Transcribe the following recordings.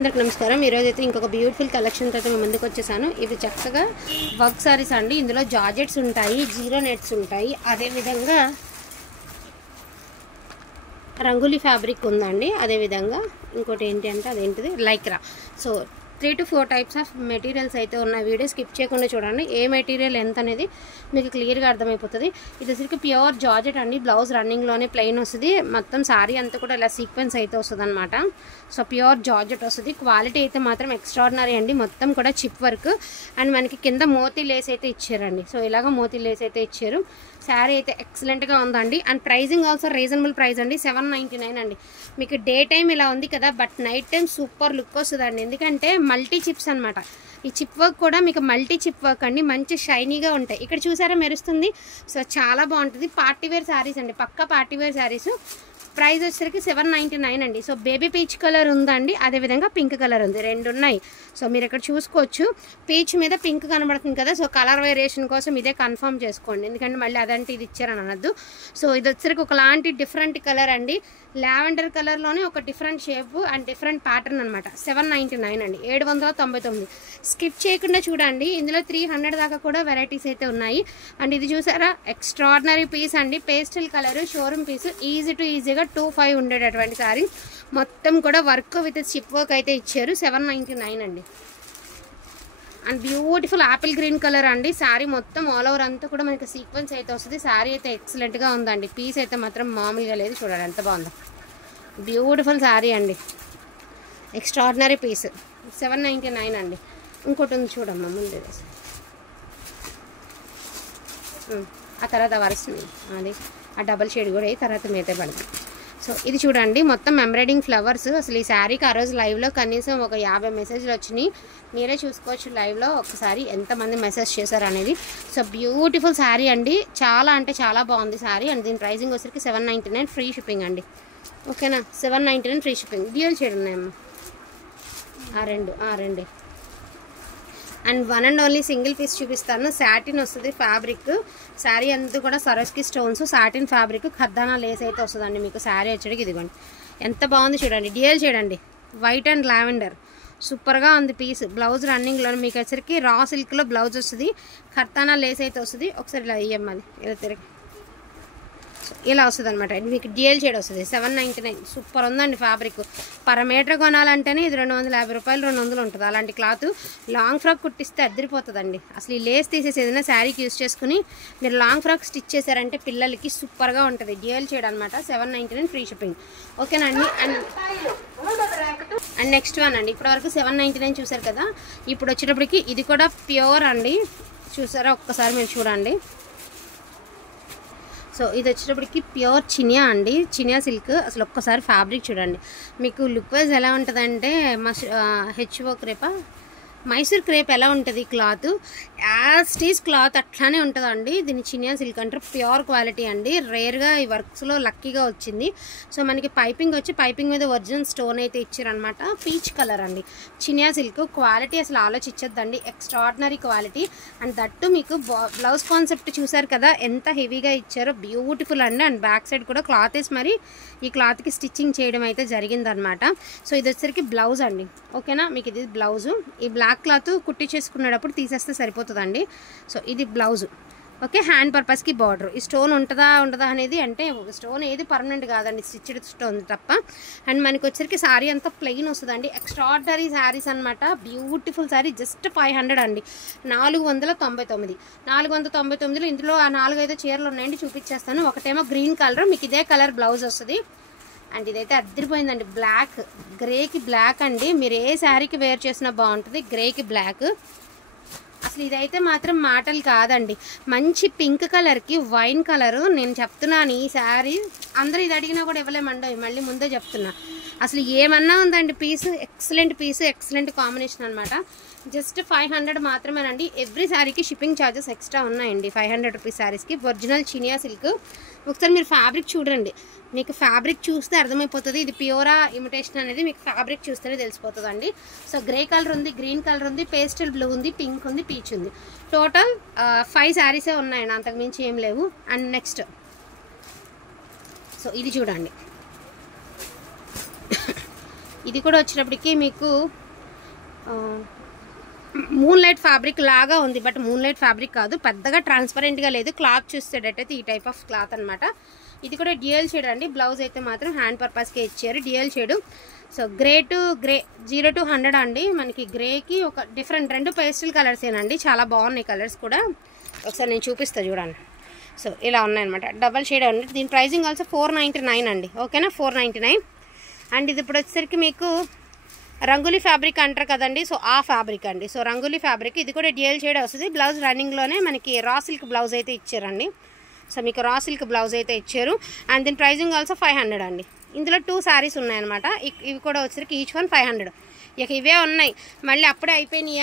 అందరికి నమస్కారం. ఈరోజు అయితే ఇంకొక బ్యూటిఫుల్ కలెక్షన్ అయితే మేము ముందుకు వచ్చేసాను. ఇవి చక్కగా వర్క్ సారీస్ అండి. ఇందులో జార్జెట్స్ ఉంటాయి, జీరో నెట్స్ ఉంటాయి, అదేవిధంగా రంగులి ఫ్యాబ్రిక్ ఉందండి. అదేవిధంగా ఇంకోటి ఏంటి అంటే అదేంటిది Lycra. So 3 to 4 types of materials అయితే ఉన్న వీడియో స్కిప్ చేయకుండా చూడండి. ఏ మెటీరియల్ ఎంత అనేది మీకు క్లియర్గా అర్థమైపోతుంది. ఇది అసలు ప్యూర్ జార్జెట్ అండి. బ్లౌజ్ రన్నింగ్లోనే ప్లెయిన్ వస్తుంది. మొత్తం సారీ అంతా కూడా ఇలా సీక్వెన్స్ అయితే వస్తుంది అనమాట. సో ప్యూర్ జార్జెట్ వస్తుంది. క్వాలిటీ అయితే మాత్రం ఎక్స్ట్రాడినరీ అండి. మొత్తం కూడా చిప్ వర్క్ అండ్ మనకి కింద మోతీ లేస్ అయితే ఇచ్చారండి. సో ఇలాగ మోతీ లేస్ అయితే ఇచ్చారు. శారీ అయితే ఎక్సలెంట్గా ఉందండి. And pricing also reasonable price అండి. 799 అండి. మీకు డే టైం ఇలా ఉంది కదా, but night time super look వస్తుందండి. ఎందుకంటే మల్టీ చిప్స్ అనమాట. ఈ చిప్ వర్క్ కూడా మీకు మల్టీ చిప్ వర్క్ అండి. మంచి షైనీగా ఉంటాయి. ఇక్కడ చూసారా మెరుస్తుంది. సో చాలా బాగుంటుంది. పార్టీవేర్ శారీస్ అండి, పక్కా పార్టీవేర్ శారీస్. ప్రైస్ వచ్చేసరికి 799 అండి. సో బేబీ పీచ్ కలర్ ఉందండి, అదేవిధంగా పింక్ కలర్ ఉంది, రెండు ఉన్నాయి. సో మీరు ఇక్కడ చూసుకోవచ్చు, పీచ్ మీద పింక్ కనబడుతుంది కదా. సో కలర్ వేరియేషన్ కోసం ఇదే కన్ఫర్మ్ చేసుకోండి, ఎందుకంటే మళ్ళీ అదంటే ఇది ఇచ్చారని అనద్దు. సో ఇది వచ్చేసరికి ఒకలాంటి డిఫరెంట్ కలర్ అండి. లావెండర్ కలర్లోనే ఒక different shape and different pattern అనమాట. 799 అండి, 799. స్కిప్ చేయకుండా చూడండి. ఇందులో 300 దాకా కూడా వెరైటీస్ అయితే ఉన్నాయి. అండ్ ఇది చూసారా, ఎక్స్ట్రాడినరీ పీస్ అండి. Pastel colour, showroom piece, easy to ఈజీగా 25 ఉండేటటువంటి సారీ. మొత్తం కూడా వర్క్ విత్ చిప్ వర్క్ అయితే ఇచ్చారు. 799 అండి. And beautiful apple green colour అండి. శారీ మొత్తం ఆల్ ఓవర్ అంతా కూడా మనకి సీక్వెన్స్ అయితే వస్తుంది. శారీ అయితే ఎక్సలెంట్గా ఉందండి. పీస్ అయితే మాత్రం మామూలుగా లేదు. చూడండి ఎంత బాగుందో. బ్యూటిఫుల్ శారీ అండి, ఎక్స్ట్రాడినరీ పీస్. 799 అండి. ఇంకోటి ఉంది చూడమ్మా ముందు, ఆ తర్వాత వరుస్తుంది అది, ఆ డబల్ షేడ్ కూడా తర్వాత మీదే పడుతుంది. సో ఇది చూడండి, మొత్తం ఎంబ్రాయిడింగ్ ఫ్లవర్స్. అసలు ఈ శారీకి ఆ రోజు లైవ్లో కనీసం ఒక 50 మెసేజ్లు వచ్చినాయి. మీరే చూసుకోవచ్చు లైవ్లో ఒకసారి ఎంతమంది మెసేజ్ చేశారు అనేది. సో బ్యూటిఫుల్ శారీ అండి. చాలా అంటే చాలా బాగుంది శారీ. అండ్ దీని ప్రైజింగ్ వచ్చరికి 799, ఫ్రీ షిప్పింగ్ అండి. ఓకేనా, 799 ఫ్రీ షిప్పింగ్. డ్యూయల్ షేడ్ ఉన్నాయమ్మా, ఆ రెండే. And one and only single piece చూపిస్తాను. సాటిన్ వస్తుంది ఫ్యాబ్రిక్. శారీ అంతా కూడా సరోస్కి స్టోన్స్, సాటిన్ ఫ్యాబ్రిక్, ఖద్దానా లేస్ అయితే వస్తుందండి. మీకు శారీ వచ్చేటికి ఇదిగోండి ఎంత బాగుంది చూడండి. డిఎల్ చూడండి, వైట్ అండ్ లావెండర్, సూపర్గా ఉంది పీస్. బ్లౌజ్ రన్నింగ్లో మీకు వచ్చరికి రా సిల్క్లో బ్లౌజ్ వస్తుంది. ఖద్దానా లేస్ అయితే వస్తుంది. ఒకసారి ఇలా ఇయ్యమ్మది ఇలా తిరిగి ఇలా వస్తుంది అనమాట. మీకు డిఎల్ షేడ్ వస్తుంది. 799. సూపర్ ఉందండి ఫ్యాబ్రిక్. పర్ మీటర్ కొనాలంటేనే ఇది 250 రూపాయలు, 200 ఉంటుంది. అలాంటి క్లాత్ లాంగ్ ఫ్రాక్ కుట్టిస్తే అద్దరిపోతుందండి. అసలు ఈ లేస్ తీసేసి ఏదైనా శారీకి యూస్ చేసుకుని మీరు లాంగ్ ఫ్రాక్ స్టిచ్ చేశారంటే పిల్లలకి సూపర్గా ఉంటుంది. డిఎల్ షేడ్ అనమాట. 799 ఫ్రీ షిప్పింగ్. ఓకేనండి. అండ్ నెక్స్ట్ వన్ అండి. ఇప్పటివరకు 799 చూసారు కదా. ఇప్పుడు వచ్చేటప్పటికి ఇది కూడా ప్యూర్ అండి. చూసారా, ఒక్కసారి మీరు చూడండి. సో ఇది వచ్చేటప్పటికి ప్యూర్ చినియా అండి, చినియా సిల్క్. అసలు ఒక్కసారి ఫ్యాబ్రిక్ చూడండి. మీకు లుక్ వైజ్ ఎలా ఉంటుందంటే మైసూర్ క్రేప్ ఎలా ఉంటుంది క్లాత్, యాజ్ టీజ్ క్లాత్ అట్లానే ఉంటుందండి. దీన్ని చినియా సిల్క్ అంటారు. ప్యూర్ క్వాలిటీ అండి. రేర్గా ఈ వర్క్స్లో లక్కీగా వచ్చింది. సో మనకి పైపింగ్ వచ్చి పైపింగ్ మీద ఒరిజినల్ స్టోన్ అయితే ఇచ్చారనమాట. పీచ్ కలర్ అండి, చినియా సిల్క్. క్వాలిటీ అసలు ఆలోచించద్దండి, ఎక్స్ట్రాడినరీ క్వాలిటీ. అండ్ దట్టు మీకు బ్లౌజ్ కాన్సెప్ట్ చూసారు కదా ఎంత హెవీగా ఇచ్చారో, బ్యూటిఫుల్ అండి. అండ్ బ్యాక్ సైడ్ కూడా క్లాత్ వేసి మరి ఈ క్లాత్కి స్టిచ్చింగ్ చేయడం అయితే జరిగిందనమాట. సో ఇది వచ్చేసరికి బ్లౌజ్ అండి. ఓకేనా, మీకు ఇది బ్లౌజు. ఈ బ్లాక్ క్లాత్ కుట్టి చేసుకునేటప్పుడు తీసేస్తే సరిపోతుందండి. సో ఇది బ్లౌజు. ఓకే, హ్యాండ్ పర్పస్కి బార్డర్. ఈ స్టోన్ ఉంటుందా అనేది, అంటే స్టోన్ ఏది పర్మనెంట్ కాదండి, స్టిచ్డ్ స్టోన్ తప్ప. అండ్ మనకి వచ్చరికి శారీ అంతా ప్లెయిన్ వస్తుందండి. ఎక్స్ట్రాడినరీ శారీస్ అనమాట. బ్యూటిఫుల్ శారీ. జస్ట్ 500 అండి. 499. 499లో ఇందులో ఆ 4-5 చీరలు ఉన్నాయండి, చూపించేస్తాను. ఒకటేమో గ్రీన్ కలర్, మీకు ఇదే కలర్ బ్లౌజ్ వస్తుంది. అండ్ ఇదైతే అద్దరిపోయిందండి. బ్లాక్, గ్రేకి బ్లాక్ అండి. మీరు ఏ శారీకి వేర్ చేసినా బాగుంటుంది. గ్రేకి బ్లాక్. అసలు ఇదైతే మాత్రం మాటలు కాదండి. మంచి పింక్ కలర్కి వైన్ కలరు. నేను చెప్తున్నాను, ఈ శారీ అందరూ ఇది అడిగినా కూడా ఇవ్వలేమండో, మళ్ళీ ముందే చెప్తున్నా. అసలు ఏమన్నా ఉందండి పీసు. ఎక్సలెంట్ పీసు, ఎక్సలెంట్ కాంబినేషన్ అనమాట. జస్ట్ 500 మాత్రమేనండి. ఎవ్రీ శారీకి షిప్పింగ్ ఛార్జెస్ ఎక్స్ట్రా ఉన్నాయండి. 500 రూపీస్ శారీస్కి. Original Chiniya silk. ఒకసారి మీరు ఫ్యాబ్రిక్ చూడండి. మీకు ఫ్యాబ్రిక్ చూస్తే అర్థమైపోతుంది ఇది ప్యూరా ఇమిటేషన్ అనేది. మీకు ఫ్యాబ్రిక్ చూస్తేనే తెలిసిపోతుందండి. సో గ్రే కలర్ ఉంది, గ్రీన్ కలర్ ఉంది, పేస్టల్ బ్లూ ఉంది, పింక్ ఉంది, పీచ్ ఉంది. టోటల్ 5 శారీసే ఉన్నాయండి, అంతకుమించి ఏం లేవు. అండ్ నెక్స్ట్ సో ఇది చూడండి. ఇది కూడా వచ్చేటప్పటికి మీకు మూన్ లైట్ ఫ్యాబ్రిక్ లాగా ఉంది, బట్ మూన్ లైట్ ఫ్యాబ్రిక్ కాదు, పెద్దగా ట్రాన్స్పరెంట్గా లేదు. క్లాత్ చూసేటట్టయితే ఈ టైప్ ఆఫ్ క్లాత్ అనమాట. ఇది కూడా డ్యూయల్ షేడ్ అండి. బ్లౌజ్ అయితే మాత్రం హ్యాండ్ పర్పస్కే ఇచ్చారు, dual shade. So grey 0 to 100 అండి. మనకి గ్రేకి ఒక డిఫరెంట్ 2 పేస్టల్ కలర్సేనండి, చాలా బాగున్నాయి కలర్స్ కూడా. ఒకసారి నేను చూపిస్తాను చూడండి. సో ఇలా ఉన్నాయన్నమాట, డబల్ షేడ్ అండి. దీని ప్రైజింగ్ ఆల్సో 499 అండి, ఓకేనా, 499. అండ్ ఇది ఇప్పుడు వచ్చేసరికి మీకు రంగులీ ఫ్యాబ్రిక్ అంటారు కదండి, సో ఆ ఫ్యాబ్రిక్ అండి. సో రంగులీ ఫ్యాబ్రిక్, ఇది కూడా డ్యూయల్ షేడ్ వస్తుంది. బ్లౌజ్ రన్నింగ్లోనే మనకి రా సిల్క్ బ్లౌజ్ అయితే ఇచ్చారండి. సో మీకు రా సిల్క్ బ్లౌజ్ అయితే ఇచ్చారు. అండ్ దీని ప్రైజింగ్ ఆల్సో 500 అండి. ఇందులో 2 శారీస్ ఉన్నాయన్నమాట. ఇవి కూడా వచ్చేసరికి ఈచ్ వన్ 500. ఇక ఇవే ఉన్నాయి, మళ్ళీ అప్పుడే అయిపోయినాయి,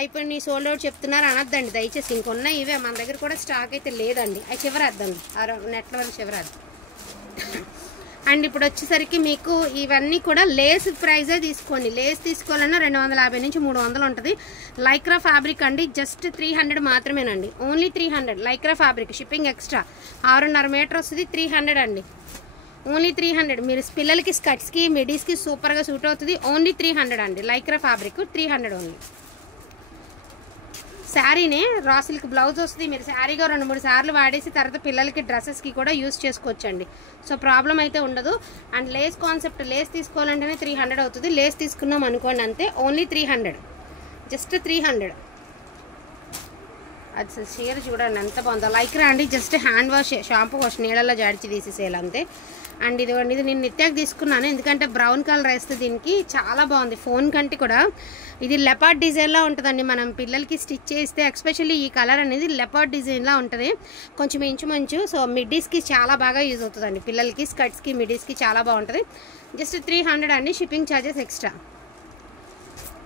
అయిపోయినాయి సోల్డ్ అవుట్ చెప్తున్నారు అనొద్దండి దయచేసి. ఇంకొన్నాయి ఇవే, మన దగ్గర కూడా స్టాక్ అయితే లేదండి. అవి చివరద్దండి, నెట్ల వరకు చివరద్దు. అండ్ ఇప్పుడు వచ్చేసరికి మీకు ఇవన్నీ కూడా లేస్ ప్రైజే తీసుకోండి. లేస్ తీసుకోవాలన్నా 250 నుంచి 300 ఉంటుంది. లైక్రా ఫ్యాబ్రిక్ అండి, జస్ట్ 300 మాత్రమేనండి, only 300. Lycra fabric, shipping extra. 6.5 meter వస్తుంది, 300 అండి, ఓన్లీ 300. మీరు పిల్లలకి స్కర్ట్స్కి మిడీస్కి సూపర్గా సూట్ అవుతుంది, ఓన్లీ 300 అండి. Lycra fabric 300 only. శారీనే raw silk blouse వస్తుంది. మీరు శారీగా 2-3 సార్లు వాడేసి తర్వాత పిల్లలకి డ్రెస్సెస్కి కూడా యూస్ చేసుకోవచ్చండి. సో ప్రాబ్లం అయితే ఉండదు. అండ్ లేస్ కాన్సెప్ట్, లేస్ తీసుకోవాలంటేనే 300 అవుతుంది. లేస్ తీసుకున్నాం అనుకోండి అంతే, ఓన్లీ 300, జస్ట్ 300. అది చీర చూడండి ఎంత బాగుందో, లైక్రా అండి. Just hand wash, shampoo wash, నీళ్ళల్లో జాడిచి తీసేసేయాలి అంతే. అండ్ ఇది నేను నిత్యాకి తీసుకున్నాను, ఎందుకంటే బ్రౌన్ కలర్ వేస్తే దీనికి చాలా బాగుంది. ఫోన్ కంటే కూడా ఇది లెపార్డ్ డిజైన్లా ఉంటుందండి. మనం పిల్లలకి స్టిచ్ చేస్తే ఎస్పెషల్లీ ఈ కలర్ అనేది లెపార్డ్ డిజైన్లా ఉంటుంది, కొంచెం ఇంచుమంచు. సో మిడ్డీస్కి చాలా బాగా యూజ్ అవుతుందండి, పిల్లలకి స్కర్ట్స్కి మిడ్డీస్కి చాలా బాగుంటుంది. జస్ట్ 300 అండి, షిప్పింగ్ ఛార్జెస్ ఎక్స్ట్రా.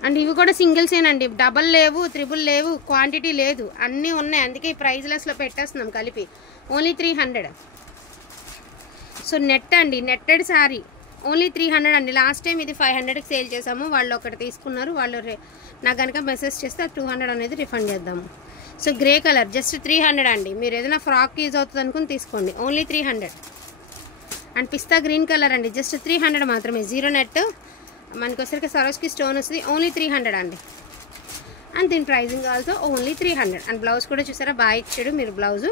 అండ్ ఇవి కూడా సింగిల్సేనండి, డబల్ లేవు, త్రిబుల్ లేవు, క్వాంటిటీ లేదు, అన్నీ ఉన్నాయి. అందుకే ఈ ప్రైస్ లెస్లో పెట్టేస్తున్నాం కలిపి, ఓన్లీ 300. సో నెట్ అండి, నెట్టెడ్ శారీ ఓన్లీ 300 అండి. లాస్ట్ టైం ఇది 500కి సేల్ చేసాము, వాళ్ళు ఒకటి తీసుకున్నారు. వాళ్ళు నాకు కనుక మెసేజ్ చేస్తే 200 అనేది రిఫండ్ చేద్దాము. సో గ్రే కలర్ జస్ట్ 300 అండి. మీరు ఏదైనా ఫ్రాక్ యూజ్ అవుతుంది అనుకుని తీసుకోండి, only 300. And pista green colour అండి, జస్ట్ 300 మాత్రమే. 0 నెట్, మనకి వచ్చరికి సరోజ్కి స్టోన్ వస్తుంది, ఓన్లీ 300 అండి. అండ్ దీని pricing also only 300. And blouse కూడా చూసారా బాగా ఇచ్చాడు, మీరు బ్లౌజు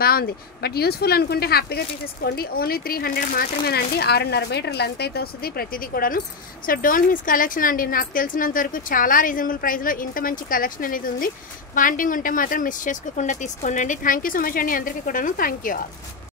బాగుంది. బట్ యూస్ఫుల్ అనుకుంటే హ్యాపీగా తీసేసుకోండి, ఓన్లీ 300 మాత్రమేనండి. 6.5 మీటర్ లెంత్ అయితే వస్తుంది ప్రతిదీ కూడాను. సో డోంట్ మిస్ కలెక్షన్ అండి. నాకు తెలిసినంత వరకు చాలా రీజనబుల్ ప్రైస్లో ఇంత మంచి కలెక్షన్ అనేది ఉంది. వాంటింగ్ ఉంటే మాత్రం మిస్ చేసుకోకుండా తీసుకోండి. థ్యాంక్ యూ సో మచ్ అండి అందరికీ కూడాను. Thank you all.